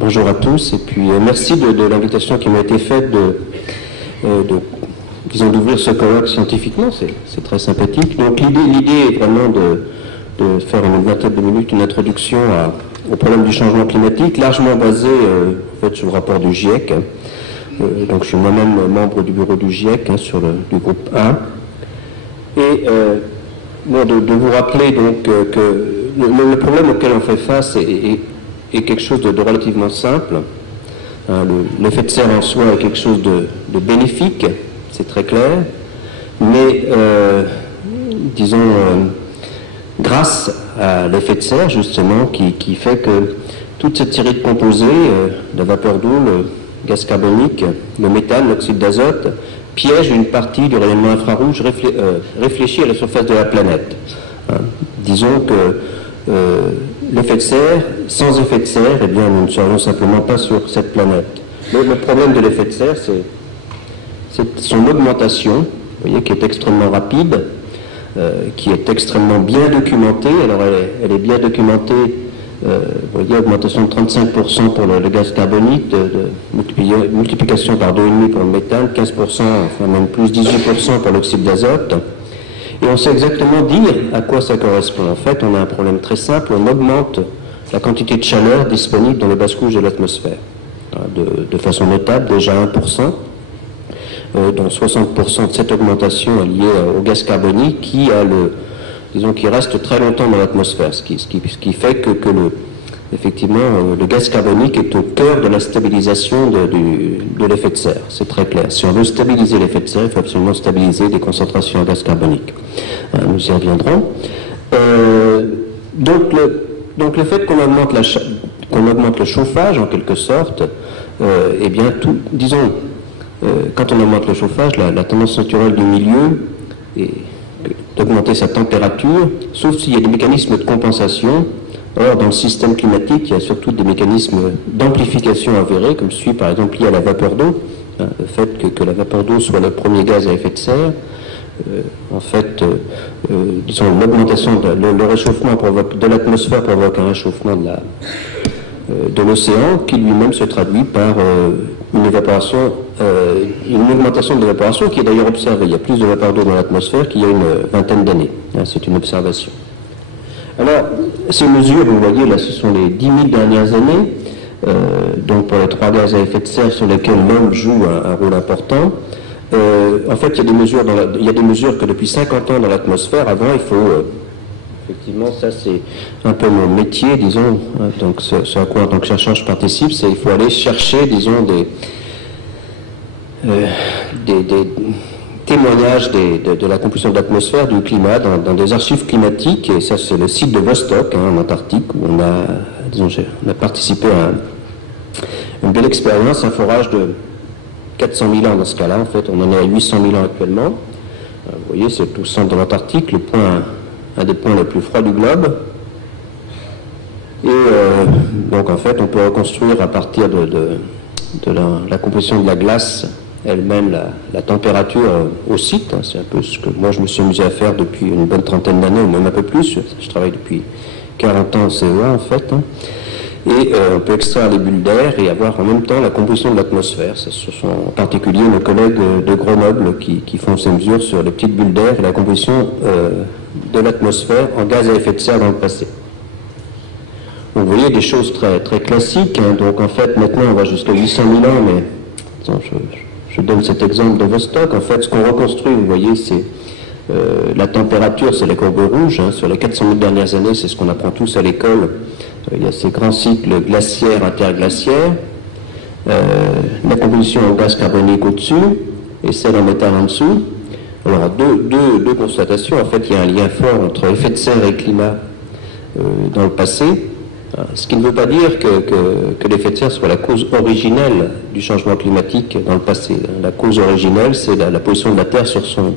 Bonjour à tous, et puis merci de l'invitation qui m'a été faite disons, d'ouvrir ce colloque scientifiquement, c'est très sympathique. Donc l'idée est vraiment de faire en une vingtaine de minutes une introduction au problème du changement climatique, largement basé en fait, sur le rapport du GIEC. Donc je suis moi-même membre du bureau du GIEC, du groupe 1. Et de vous rappeler donc que le problème auquel on fait face est quelque chose de relativement simple. L'effet de serre en soi est quelque chose de bénéfique, c'est très clair, mais disons grâce à l'effet de serre justement qui fait que toute cette série de composés, la vapeur d'eau, le gaz carbonique, le méthane, l'oxyde d'azote, piège une partie du rayonnement infrarouge réfléchi à la surface de la planète. Disons que l'effet de serre, sans effet de serre, eh bien, nous ne serions simplement pas sur cette planète. Mais le problème de l'effet de serre, c'est son augmentation, vous voyez, qui est extrêmement rapide, qui est extrêmement bien documentée. Alors, elle est bien documentée, vous voyez, augmentation de 35% pour le gaz carbonique, multiplication par 2,5 pour le méthane, 15%, enfin même plus 18% pour l'oxyde d'azote. Et on sait exactement dire à quoi ça correspond. En fait, on a un problème très simple, on augmente la quantité de chaleur disponible dans les basses couches de l'atmosphère. De façon notable, déjà 1%, dont 60% de cette augmentation est liée au gaz carbonique qui reste très longtemps dans l'atmosphère, ce qui fait que effectivement, le gaz carbonique est au cœur de la stabilisation de l'effet de serre. C'est très clair. Si on veut stabiliser l'effet de serre, il faut absolument stabiliser les concentrations en gaz carbonique. Nous y reviendrons. Donc le fait qu'on augmente le chauffage, en quelque sorte, eh bien, disons, quand on augmente le chauffage, la tendance naturelle du milieu est d'augmenter sa température, sauf s'il y a des mécanismes de compensation. Or, dans le système climatique, il y a surtout des mécanismes d'amplification avérés, comme celui, par exemple, lié à la vapeur d'eau. Le fait que la vapeur d'eau soit le premier gaz à effet de serre, en fait, disons, l'augmentation, le réchauffement de l'atmosphère provoque un réchauffement de l'océan, qui lui-même se traduit par une augmentation de l'évaporation qui est d'ailleurs observée. Il y a plus de vapeur d'eau dans l'atmosphère qu'il y a une vingtaine d'années. C'est une observation. Alors, ces mesures, vous voyez, là, ce sont les 10 000 dernières années, donc pour les 3 gaz à effet de serre sur lesquels l'homme joue un rôle important. En fait, il y a des mesures que depuis 50 ans dans l'atmosphère. Avant, il faut, effectivement, ça c'est un peu mon métier, disons, donc ce à quoi en tant que chercheur je participe, c'est qu'il faut aller chercher, disons, des témoignages de la composition de l'atmosphère, du climat, dans des archives climatiques, et ça c'est le site de Vostok, en Antarctique, où on a participé à une belle expérience, un forage de 400 000 ans dans ce cas-là, en fait, on en est à 800 000 ans actuellement. Vous voyez, c'est tout le centre de l'Antarctique, un des points les plus froids du globe. Et donc en fait, on peut reconstruire à partir de la composition de la glace elle-même la température au site. C'est un peu ce que moi je me suis amusé à faire depuis une bonne trentaine d'années, ou même un peu plus. Je travaille depuis 40 ans en CEA en fait. Et on peut extraire les bulles d'air et avoir en même temps la composition de l'atmosphère. Ce sont en particulier nos collègues de Grenoble qui font ces mesures sur les petites bulles d'air et la composition de l'atmosphère en gaz à effet de serre dans le passé. Donc, vous voyez des choses très, très classiques. Donc en fait maintenant on va jusqu'à 800 000 ans, mais disons, je donne cet exemple de Vostok. En fait, ce qu'on reconstruit, vous voyez, c'est la température, c'est les courbes rouges. Sur les 400 000 dernières années, c'est ce qu'on apprend tous à l'école. Il y a ces grands cycles glaciaires, interglaciaires, la composition en gaz carbonique au-dessus et celle en méthane en dessous. Alors, deux constatations. En fait, il y a un lien fort entre effet de serre et climat dans le passé. Ce qui ne veut pas dire que l'effet de serre soit la cause originelle du changement climatique dans le passé. La cause originelle, c'est la position de la Terre sur son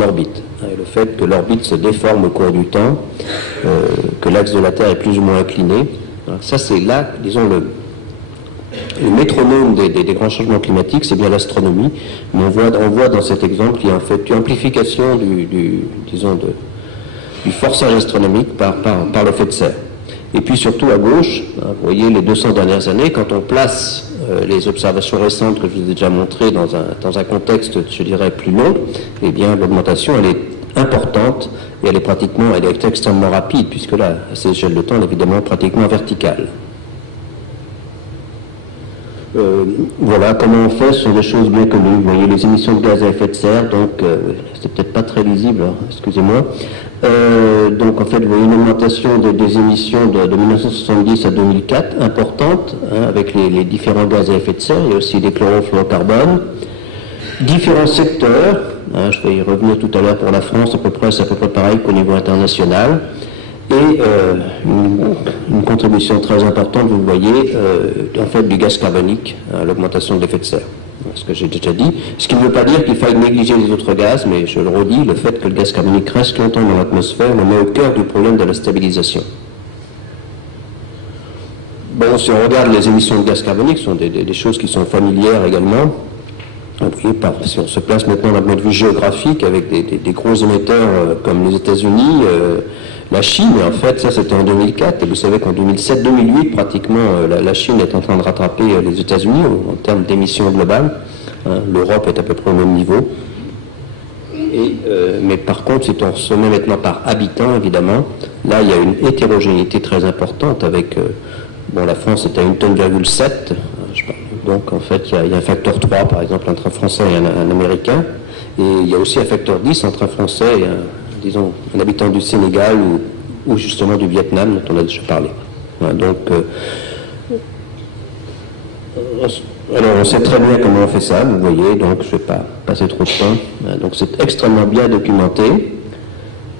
orbite. Et le fait que l'orbite se déforme au cours du temps, que l'axe de la Terre est plus ou moins incliné. Ça, c'est là, disons, le métronome des grands changements climatiques, c'est bien l'astronomie. Mais on voit dans cet exemple qu'il y a en fait une amplification du forçage astronomique par l'effet de serre. Et puis surtout à gauche, hein, vous voyez les 200 dernières années, quand on place les observations récentes que je vous ai déjà montrées dans un contexte, je dirais, plus long, eh bien l'augmentation, elle est importante et elle est extrêmement rapide, puisque là, à cette échelle de temps, elle est évidemment pratiquement verticale. Voilà, comment on fait, ce sont des choses bien connues. Vous voyez les émissions de gaz à effet de serre, donc c'est peut-être pas très lisible, hein, excusez-moi. Donc en fait, vous voyez une augmentation des émissions de 1970 à 2004 importante, hein, avec les différents gaz à effet de serre. Il y a aussi des chlorofluorocarbones. Différents secteurs, hein, je vais y revenir tout à l'heure pour la France, c'est à peu près pareil qu'au niveau international. Et une contribution très importante, vous le voyez, en fait du gaz carbonique à l'augmentation de l'effet de serre. Ce que j'ai déjà dit. Ce qui ne veut pas dire qu'il faille négliger les autres gaz, mais je le redis, le fait que le gaz carbonique reste longtemps dans l'atmosphère, on est au cœur du problème de la stabilisation. Bon, si on regarde les émissions de gaz carbonique, ce sont des choses qui sont familières également. Si on se place maintenant d'un point de vue géographique avec des gros émetteurs comme les États-Unis, la Chine, en fait, ça c'était en 2004, et vous savez qu'en 2007-2008, pratiquement, la Chine est en train de rattraper les États-Unis en termes d'émissions globales. Hein, l'Europe est à peu près au même niveau. Mais par contre, si on se met maintenant par habitant, évidemment, là il y a une hétérogénéité très importante avec, bon, la France est à 1,7 tonne, donc en fait il y a un facteur 3 par exemple entre un Français et un Américain, et il y a aussi un facteur 10 entre un Français et un habitant du Sénégal ou justement du Vietnam dont on a déjà parlé. Voilà, donc, alors on sait très bien comment on fait ça, vous voyez, donc je ne vais pas passer trop de temps. Voilà, donc c'est extrêmement bien documenté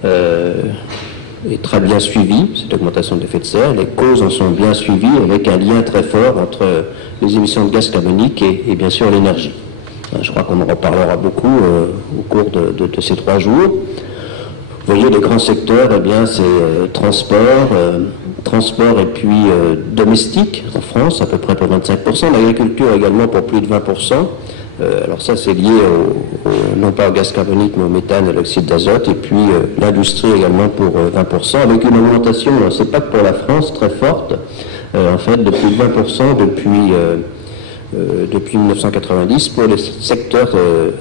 et très bien suivi, cette augmentation de l'effet de serre. Les causes en sont bien suivies avec un lien très fort entre les émissions de gaz carbonique et bien sûr l'énergie. Je crois qu'on en reparlera beaucoup au cours de ces 3 jours. Vous voyez, les grands secteurs, eh bien, c'est transport et puis domestique en France, à peu près pour 25%, l'agriculture également pour plus de 20%. Alors ça, c'est lié non pas au gaz carbonique, mais au méthane et à l'oxyde d'azote, et puis l'industrie également pour 20%, avec une augmentation, c'est pas que pour la France, très forte, en fait, de plus de 20% depuis 1990 pour les secteurs,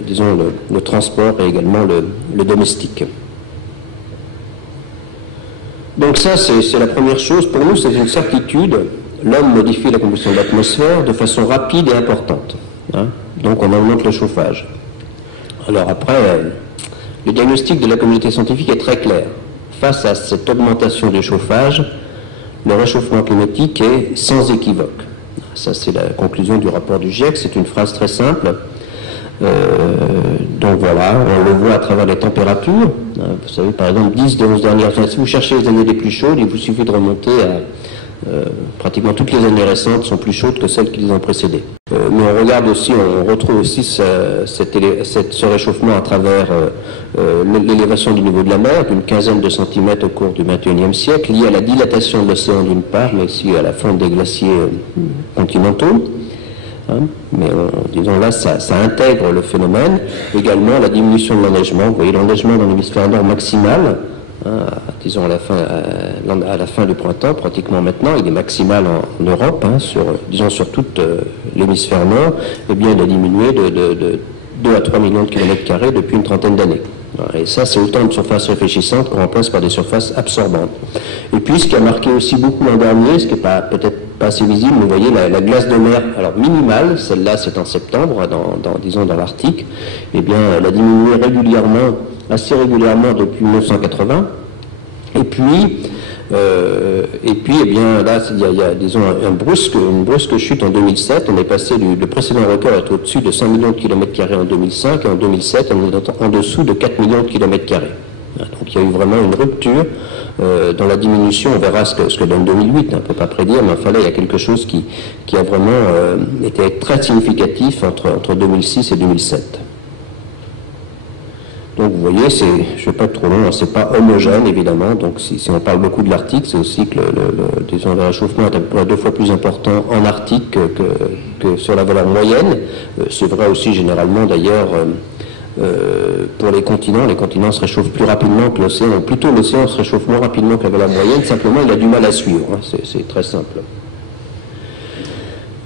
disons, le transport et également le domestique. Donc ça, c'est la première chose. Pour nous, c'est une certitude. L'homme modifie la combustion de l'atmosphère de façon rapide et importante. Hein. Donc on augmente le chauffage. Alors après, le diagnostic de la communauté scientifique est très clair. Face à cette augmentation du chauffage, le réchauffement climatique est sans équivoque. Ça, c'est la conclusion du rapport du GIEC. C'est une phrase très simple. Donc voilà, on le voit à travers les températures. Vous savez, par exemple, 10 des 11 dernières années, si vous cherchez les années les plus chaudes, il vous suffit de remonter à pratiquement toutes les années récentes sont plus chaudes que celles qui les ont précédées. Mais on regarde aussi, on retrouve aussi ce réchauffement à travers l'élévation du niveau de la mer d'une quinzaine de centimètres au cours du XXIe siècle, lié à la dilatation de l'océan d'une part, mais aussi à la fonte des glaciers continentaux. Hein, mais disons là, ça intègre le phénomène. Également la diminution de l'enneigement. Vous voyez l'enneigement dans l'hémisphère nord maximal, hein, disons à la fin du printemps, pratiquement maintenant, il est maximal en Europe, hein, sur tout l'hémisphère nord, et bien il a diminué de 2 à 3 millions de kilomètres carrés depuis une trentaine d'années. Et ça, c'est autant de surfaces réfléchissantes qu'on remplace par des surfaces absorbantes. Et puis, ce qui a marqué aussi beaucoup l'an dernier, ce qui n'est peut-être pas assez visible, mais vous voyez, la glace de mer, alors minimale, celle-là c'est en septembre, disons dans l'Arctique, eh bien, elle a diminué assez régulièrement depuis 1980. Et puis, eh bien, là, il y a disons, une brusque chute en 2007. On est passé le précédent record est au-dessus de 100 millions de kilomètres carrés en 2005, et en 2007, on est en dessous de 4 millions de kilomètres carrés. Donc il y a eu vraiment une rupture dans la diminution. On verra ce que donne 2008, on ne peut pas prédire, mais enfin là, il y a quelque chose qui a vraiment été très significatif entre 2006 et 2007. Donc vous voyez, je ne vais pas être trop long, c'est pas homogène évidemment, donc si on parle beaucoup de l'Arctique, c'est aussi que le réchauffement est à peu près 2 fois plus important en Arctique que sur la valeur moyenne. C'est vrai aussi généralement d'ailleurs Pour les continents se réchauffent plus rapidement que l'océan, ou plutôt l'océan se réchauffe moins rapidement que la valeur moyenne, simplement il a du mal à suivre, hein, c'est très simple.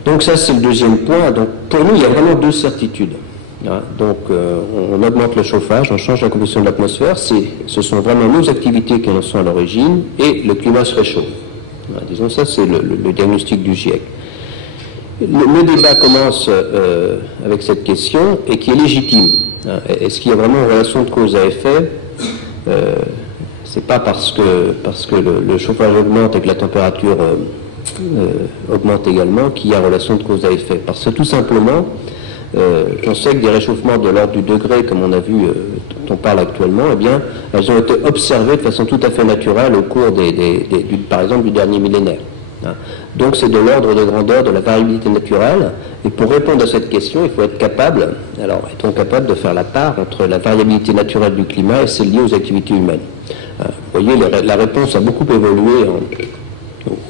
Donc ça c'est le deuxième point. Donc pour nous il y a vraiment deux certitudes. Hein. Donc on augmente le chauffage, on change la composition de l'atmosphère, ce sont vraiment nos activités qui en sont à l'origine, et le climat se réchauffe. Hein, disons ça c'est le diagnostic du GIEC. Le débat commence avec cette question et qui est légitime. Hein. Est-ce qu'il y a vraiment une relation de cause à effet? C'est pas parce que le chauffage augmente et que la température augmente également qu'il y a relation de cause à effet. Parce que tout simplement, on sait que des réchauffements de l'ordre du degré, comme on a vu, dont on parle actuellement, eh bien, elles ont été observées de façon tout à fait naturelle au cours par exemple, du dernier millénaire. Hein. Donc c'est de l'ordre de grandeur de la variabilité naturelle, et pour répondre à cette question, il faut être capable, alors est-on capable de faire la part entre la variabilité naturelle du climat et celle liée aux activités humaines? Vous voyez, la réponse a beaucoup évolué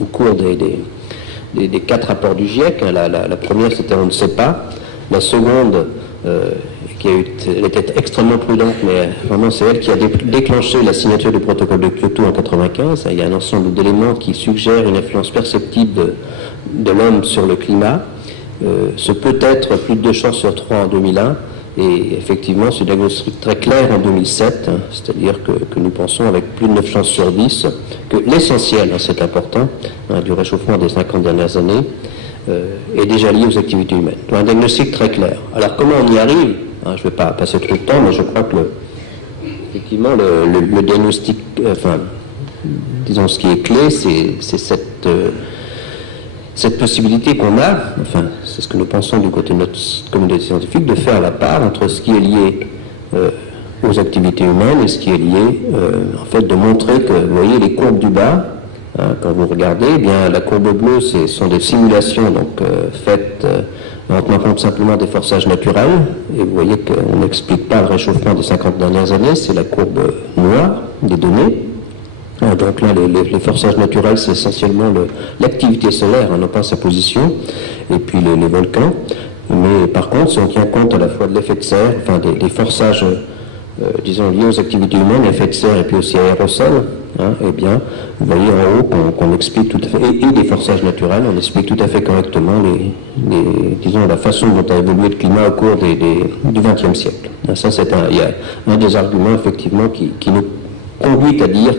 au cours des 4 rapports du GIEC. La première, c'était on ne sait pas. La seconde, elle était extrêmement prudente, mais vraiment c'est elle qui a déclenché la signature du protocole de Kyoto en 1995. Il y a un ensemble d'éléments qui suggèrent une influence perceptible de l'homme sur le climat. Ce peut être plus de 2 chances sur 3 en 2001. Et effectivement, ce diagnostic très clair en 2007, hein, c'est-à-dire que nous pensons avec plus de 9 chances sur 10 que l'essentiel, hein, c'est important, hein, du réchauffement des 50 dernières années est déjà lié aux activités humaines. Donc un diagnostic très clair. Alors comment on y arrive, hein, je ne vais pas passer trop de temps, mais je crois que effectivement le diagnostic, enfin, disons ce qui est clé, c'est cette possibilité qu'on a, enfin, c'est ce que nous pensons du côté de notre communauté scientifique, de faire la part entre ce qui est lié aux activités humaines et ce qui est lié, en fait, de montrer que, vous voyez, les courbes du bas, hein, quand vous regardez, eh bien, la courbe bleue, ce sont des simulations donc, faites en tenant compte simplement des forçages naturels, et vous voyez qu'on n'explique pas le réchauffement des 50 dernières années, c'est la courbe noire des données. Donc là, les forçages naturels, c'est essentiellement l'activité solaire, hein, non pas sa position, et puis les volcans. Mais par contre, si on tient compte à la fois de l'effet de serre, enfin des forçages, disons, liés aux activités humaines, effet de serre et puis aussi aérosol, hein, eh bien, vous voyez en haut qu'on explique tout à fait, et des forçages naturels, on explique tout à fait correctement disons, la façon dont a évolué le climat au cours du XXe siècle. Ça, il y a un des arguments, effectivement, qui nous conduit à dire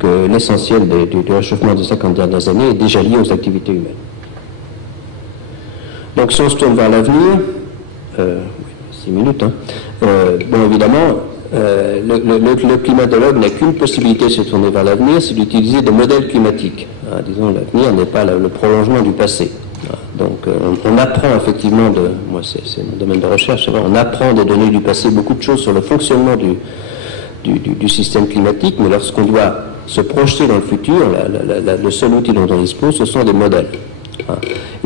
que l'essentiel du réchauffement des 50 dernières années est déjà lié aux activités humaines. Donc si on se tourne vers l'avenir, 6 minutes, hein, bon évidemment, le climatologue n'a qu'une possibilité de se tourner vers l'avenir, c'est d'utiliser des modèles climatiques. Hein, disons, l'avenir n'est pas le prolongement du passé. Donc on apprend effectivement, moi c'est mon domaine de recherche, on apprend des données du passé beaucoup de choses sur le fonctionnement du système climatique, mais lorsqu'on doit se projeter dans le futur, le seul outil dont on dispose, ce sont des modèles. Hein.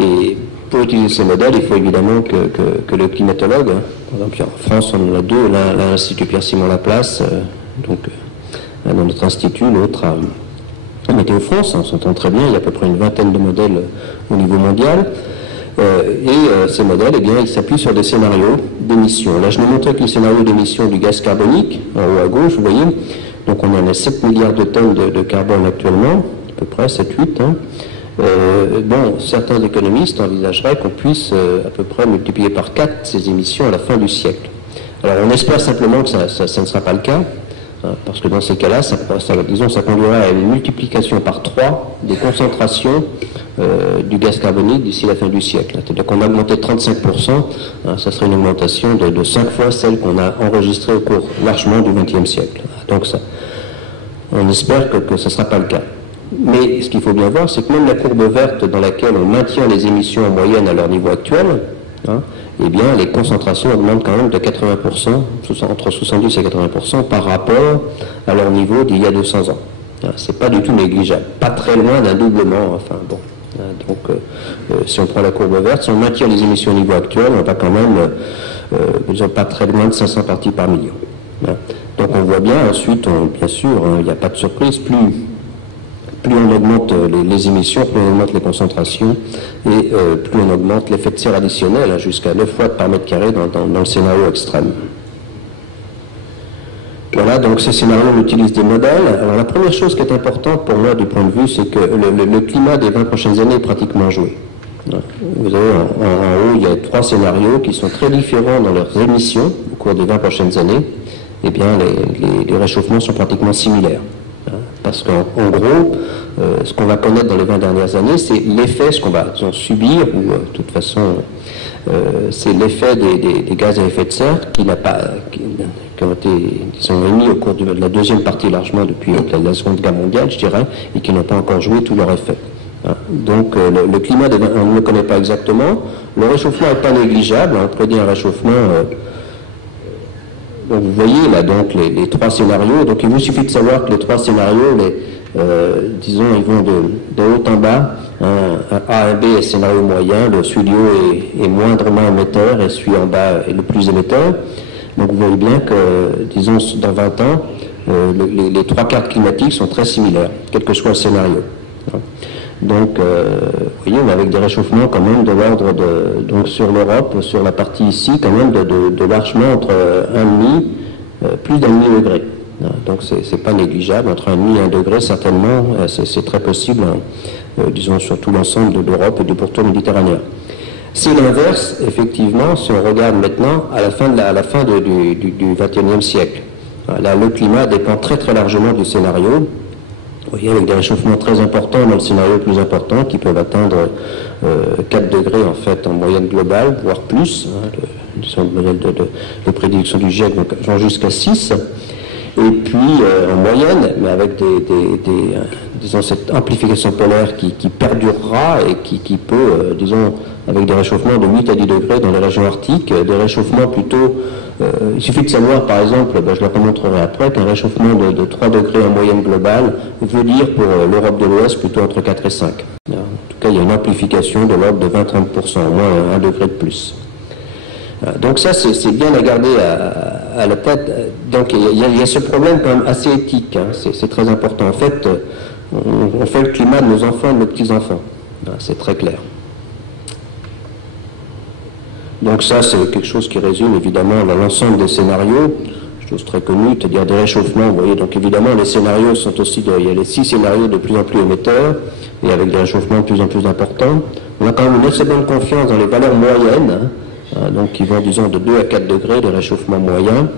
Et pour utiliser ces modèles, il faut évidemment que le climatologue, hein, par exemple en France on en a 2, l'un à l'Institut Pierre-Simon Laplace, dans notre institut, l'autre à Météo France, on s'entend très bien, il y a à peu près une vingtaine de modèles au niveau mondial. Ces modèles, eh bien, ils s'appuient sur des scénarios d'émissions. Là, je vous montré que les scénarios d'émissions du gaz carbonique, en haut à gauche, vous voyez, donc on en a 7 milliards de tonnes de carbone actuellement, à peu près 7-8. Hein. Bon, certains économistes envisageraient qu'on puisse à peu près multiplier par 4 ces émissions à la fin du siècle. Alors, on espère simplement que ça ne sera pas le cas, hein, parce que dans ces cas-là, ça conduirait à une multiplication par 3 des concentrations du gaz carbonique d'ici la fin du siècle. C'est-à-dire qu'on a augmenté de 35%, hein, ça serait une augmentation de 5 fois celle qu'on a enregistrée au cours largement du XXe siècle. Donc ça, on espère que ce ne sera pas le cas. Mais ce qu'il faut bien voir, c'est que même la courbe verte dans laquelle on maintient les émissions en moyenne à leur niveau actuel, hein, eh bien les concentrations augmentent quand même de 80%, entre 70 et 80% par rapport à leur niveau d'il y a 200 ans. C'est pas du tout négligeable, pas très loin d'un doublement, enfin bon. Donc, si on prend la courbe verte, si on maintient les émissions au niveau actuel, on va quand même, disons, pas très loin de 500 parties par million. Donc, on voit bien, ensuite, bien sûr, il n'y a pas de surprise, plus on augmente les émissions, plus on augmente les concentrations, et plus on augmente l'effet de serre additionnel, hein, jusqu'à 9 watts par mètre carré dans le scénario extrême. Voilà, donc ces scénarios, on utilise des modèles. Alors la première chose qui est importante pour moi du point de vue, c'est que le climat des 20 prochaines années est pratiquement joué. Vous avez en haut, il y a 3 scénarios qui sont très différents dans leurs émissions au cours des 20 prochaines années. Eh bien, les réchauffements sont pratiquement similaires. Parce qu'en gros, ce qu'on va connaître dans les 20 dernières années, c'est l'effet, ce qu'on va subir, ou de toute façon, c'est l'effet des gaz à effet de serre qui ont été, disons, émis au cours de la deuxième partie largement depuis la Seconde Guerre mondiale, je dirais, et qui n'ont pas encore joué tout leur effet. Donc le climat, on ne le connaît pas exactement. Le réchauffement n'est pas négligeable. On prédit un réchauffement. Donc vous voyez là donc les 3 scénarios. Donc il vous suffit de savoir que les 3 scénarios, disons, ils vont de haut en bas. Un A, un B est scénario moyen. Celui du haut est moindrement émetteur et celui en bas est le plus émetteur. Donc vous voyez bien que, disons, dans 20 ans, les 3 cartes climatiques sont très similaires, quel que soit le scénario. Donc, vous voyez, on est avec des réchauffements quand même de l'ordre de, donc sur l'Europe, sur la partie ici, quand même de largement entre 1,5, plus d'1,5 degré. Donc, c'est pas négligeable, entre 1,5 et 1 degré, certainement, c'est très possible, disons, sur tout l'ensemble de l'Europe et du pourtour méditerranéen. C'est l'inverse, effectivement, si on regarde maintenant à la fin du XXIe siècle. Là, le climat dépend très très largement du scénario. Vous voyez, avec des réchauffements très importants dans le scénario le plus important, qui peuvent atteindre 4 degrés en fait en moyenne globale, voire plus. Le modèle de prédiction du GIEC vont jusqu'à 6. Et puis en moyenne, mais avec disons, cette amplification polaire qui perdurera et qui peut, disons, avec des réchauffements de 8 à 10 degrés dans les régions arctiques, des réchauffements plutôt... il suffit de savoir, par exemple, je le remontrerai après, qu'un réchauffement de 3 degrés en moyenne globale veut dire pour l'Europe de l'Ouest plutôt entre 4 et 5. En tout cas, il y a une amplification de l'ordre de 20-30%, au moins 1 degré de plus. Donc ça, c'est bien à garder à la tête. Donc il y a ce problème quand même assez éthique, hein. C'est très important. En fait, on fait le climat de nos enfants et de nos petits-enfants. C'est très clair. Donc ça, c'est quelque chose qui résume évidemment l'ensemble des scénarios, chose très connue, c'est-à-dire des réchauffements. Vous voyez, donc évidemment, les scénarios sont aussi, il y a les 6 scénarios de plus en plus émetteurs, et avec des réchauffements de plus en plus importants. On a quand même une assez bonne confiance dans les valeurs moyennes, hein, donc qui vont, disons, de 2 à 4 degrés de réchauffement moyen.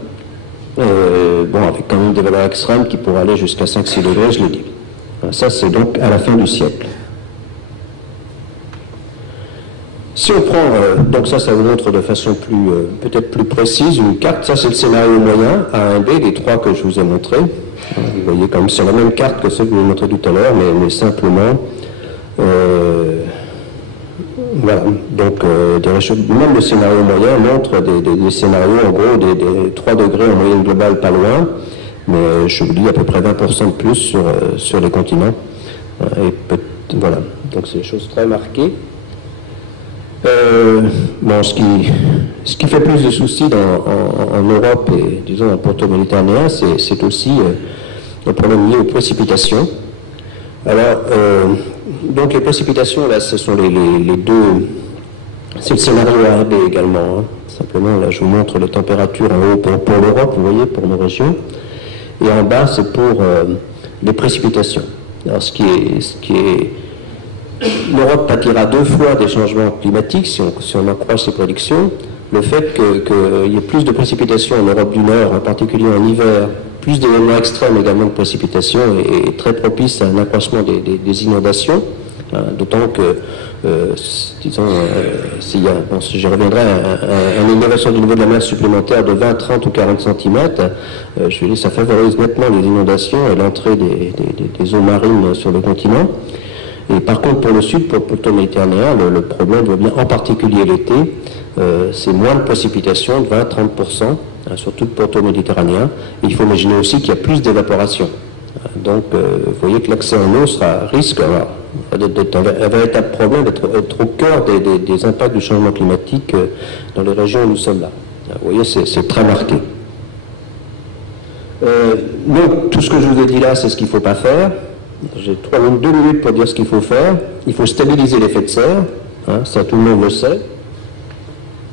Bon, avec quand même des valeurs extrêmes qui pourraient aller jusqu'à 5-6 degrés, je l'ai dit. Ça, c'est donc à la fin du siècle. Si on prend, donc ça vous montre de façon peut-être plus précise une carte. Ça, c'est le scénario moyen, A1B, des 3 que je vous ai montrés. Vous voyez comme c'est la même carte que celle que je vous ai montrée tout à l'heure, mais simplement, voilà. Donc, même le scénario moyen montre des scénarios, en gros, des 3 degrés en moyenne globale pas loin, mais je vous dis à peu près 20% de plus sur les continents. Voilà, donc c'est des choses très marquées. Bon, ce qui fait plus de soucis en Europe et, disons, en pourtour méditerranéen, c'est aussi le problème lié aux précipitations. Alors, donc les précipitations, là, ce sont les deux... C'est le scénario A et B également. Hein. Simplement, là, je vous montre les températures en haut pour l'Europe, vous voyez, pour nos régions. Et en bas, c'est pour les précipitations. Alors, ce qui est l'Europe pâtira 2 fois des changements climatiques, si on en croit ces prédictions. Le fait qu'il y ait plus de précipitations en Europe du Nord, en particulier en hiver, plus d'événements extrêmes également de précipitations, est très propice à un accroissement des inondations. D'autant que, disons, je reviendrai à une élévation du niveau de la mer supplémentaire de 20, 30 ou 40 cm, je vais dire, ça favorise nettement les inondations et l'entrée des eaux marines sur le continent. Et par contre, pour le sud, pour le pourtour méditerranéen, le problème va bien, en particulier l'été, c'est moins de précipitations, de 20-30%, sur tout le pourtour méditerranéen. Et il faut imaginer aussi qu'il y a plus d'évaporation. Donc, vous voyez que l'accès en eau risque d'être un véritable problème, d'être au cœur des impacts du changement climatique dans les régions où nous sommes là. Vous voyez, c'est très marqué. Donc, tout ce que je vous ai dit là, c'est ce qu'il ne faut pas faire. J'ai 2 minutes pour dire ce qu'il faut faire. Il faut stabiliser l'effet de serre. Hein, ça, tout le monde le sait.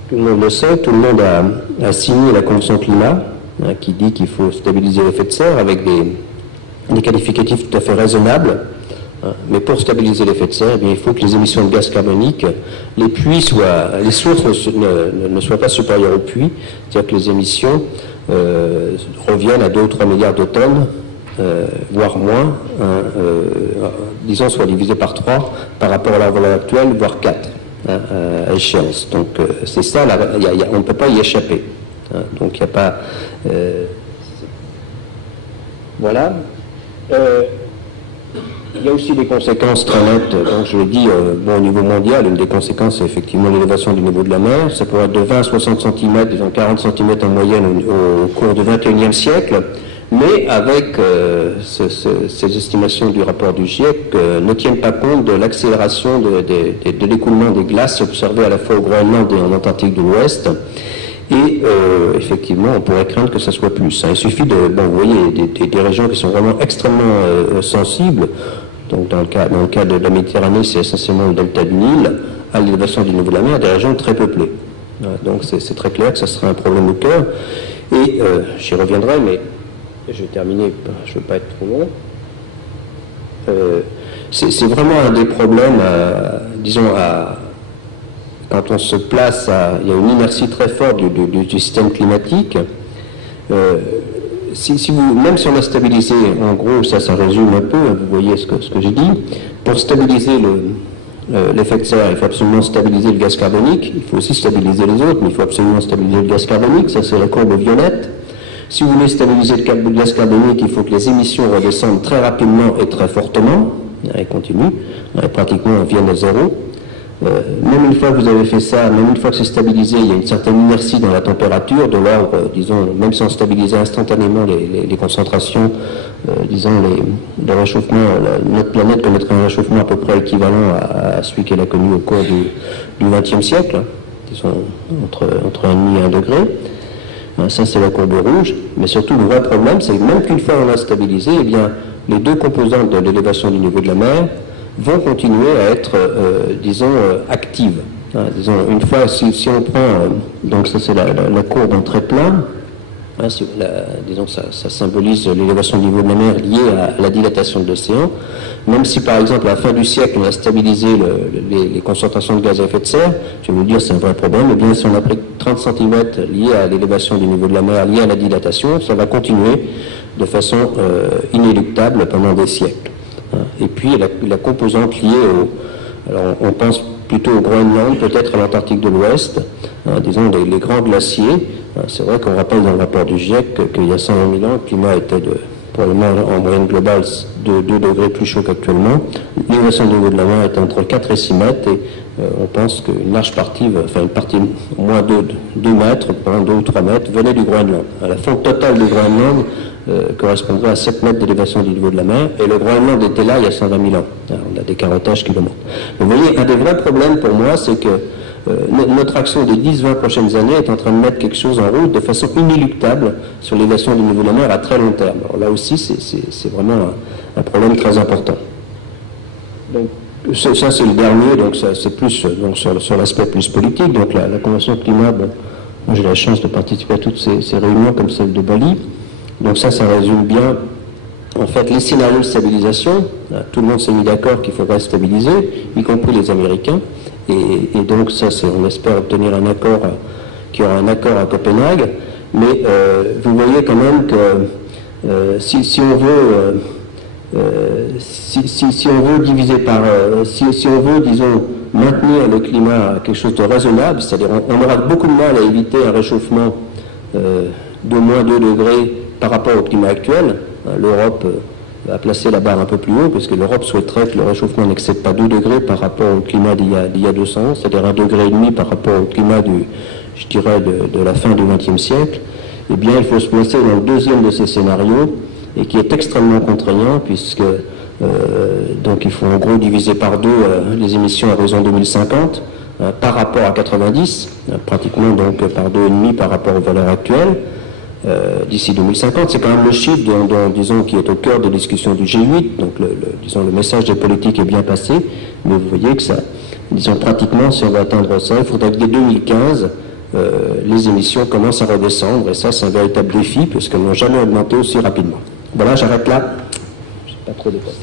Tout le monde le sait. Tout le monde a signé la Convention climat. qui dit qu'il faut stabiliser l'effet de serre avec des qualificatifs tout à fait raisonnables. Mais pour stabiliser l'effet de serre, eh bien, il faut que les émissions de gaz carbonique, les sources ne soient pas supérieures aux puits, c'est-à-dire que les émissions reviennent à 2 ou 3 milliards de tonnes, voire moins, disons soit divisé par 3 par rapport à la valeur actuelle, voire 4 à échéance. Donc c'est ça, on ne peut pas y échapper. Donc il n'y a pas... voilà. Il y a aussi des conséquences très nettes, donc je l'ai dit, au niveau mondial, une des conséquences c'est effectivement l'élévation du niveau de la mer. Ça pourrait être de 20 à 60 cm, disons 40 cm en moyenne au cours du XXIe siècle, mais avec ces estimations du rapport du GIEC ne tiennent pas compte de l'accélération de l'écoulement des glaces observées à la fois au Groenland et en Antarctique de l'Ouest. Et effectivement, on pourrait craindre que ça soit plus. Il suffit de, vous voyez, des régions qui sont vraiment extrêmement sensibles. Donc dans le cas de la Méditerranée, c'est essentiellement le delta du Nil, à l'élévation du niveau de la mer, des régions très peuplées. Donc c'est très clair que ça sera un problème au cœur. Et j'y reviendrai, mais je vais terminer, je ne veux pas être trop long. C'est vraiment un des problèmes, disons, quand on se place il y a une inertie très forte du système climatique. Même si on a stabilisé, en gros, ça résume un peu, vous voyez ce que j'ai dit, pour stabiliser l'effet de serre, il faut absolument stabiliser le gaz carbonique, il faut aussi stabiliser les autres, mais il faut absolument stabiliser le gaz carbonique, ça c'est la courbe violette. Si vous voulez stabiliser le gaz carbonique, il faut que les émissions redescendent très rapidement et très fortement, elles continuent, pratiquement viennent à zéro. Même une fois que vous avez fait ça, même une fois que c'est stabilisé, il y a une certaine inertie dans la température, de l'ordre, disons, même si on stabilisait instantanément les concentrations, disons, de réchauffement, notre planète connaîtrait un réchauffement à peu près équivalent à celui qu'elle a connu au cours du XXe siècle, disons, entre 1,5 et 1 degré. Ça, c'est la courbe rouge. Mais surtout, le vrai problème, c'est que même qu'une fois on a stabilisé, eh bien, les deux composantes de l'élévation du niveau de la mer vont continuer à être, disons, actives. Disons, une fois, si on prend, donc ça c'est la courbe en trait plat, disons, ça symbolise l'élévation du niveau de la mer liée à la dilatation de l'océan. Même si par exemple à la fin du siècle on a stabilisé les concentrations de gaz à effet de serre, je vais vous dire c'est un vrai problème, et bien si on a pris 30 cm liés à l'élévation du niveau de la mer, liée à la dilatation, ça va continuer de façon inéluctable pendant des siècles. Et puis la composante liée alors on pense plutôt au Groenland, peut-être à l'Antarctique de l'Ouest, disons les grands glaciers. C'est vrai qu'on rappelle dans le rapport du GIEC qu'il y a 120 000 ans, le climat était probablement en moyenne globale de 2 degrés plus chaud qu'actuellement. L'élévation du niveau de la mer était entre 4 et 6 mètres et on pense qu'une large partie, enfin une partie au moins 2 mètres, 2 ou 3 mètres, venait du Groenland. La fonte totale du Groenland correspondrait à 7 mètres d'élévation du niveau de la mer, et le Groenland était là il y a 120 000 ans. Alors, on a des carottages qui le montrent. Vous voyez, un des vrais problèmes pour moi, c'est que notre action des 10-20 prochaines années est en train de mettre quelque chose en route de façon inéluctable sur l'élévation du niveau de la mer à très long terme. Alors là aussi, c'est vraiment un problème très important. Donc, ça c'est le dernier, donc c'est plus donc, sur l'aspect plus politique. Donc la Convention climat, bon, moi j'ai la chance de participer à toutes ces réunions comme celle de Bali. Donc ça résume bien, en fait, les scénarios de stabilisation. Tout le monde s'est mis d'accord qu'il faudrait stabiliser, y compris les Américains. Et donc ça, on espère obtenir un accord, qu'il y aura un accord à Copenhague. Mais vous voyez quand même que si on veut diviser par, si on veut, disons, maintenir le climat à quelque chose de raisonnable, c'est-à-dire on aura beaucoup de mal à éviter un réchauffement de moins 2 degrés par rapport au climat actuel. L'Europe a placé la barre un peu plus haut, parce que l'Europe souhaiterait que le réchauffement n'excède pas 2 degrés par rapport au climat d'il y a 200 ans, c'est-à-dire 1,5 degré par rapport au climat je dirais, de la fin du XXe siècle. Eh bien, il faut se placer dans le deuxième de ces scénarios, et qui est extrêmement contraignant, puisque donc il faut en gros diviser par 2 les émissions à l'horizon 2050 par rapport à 90, pratiquement donc par 2,5 par rapport aux valeurs actuelles. D'ici 2050, c'est quand même le chiffre disons, qui est au cœur des discussions du G8, donc disons, le message des politiques est bien passé, mais vous voyez que ça, disons, pratiquement, si on veut atteindre ça, il faudrait que dès 2015, les émissions commencent à redescendre, et ça c'est un véritable défi, puisqu'elles n'ont jamais augmenté aussi rapidement. Voilà, j'arrête là. Je n'ai pas trop dépassé.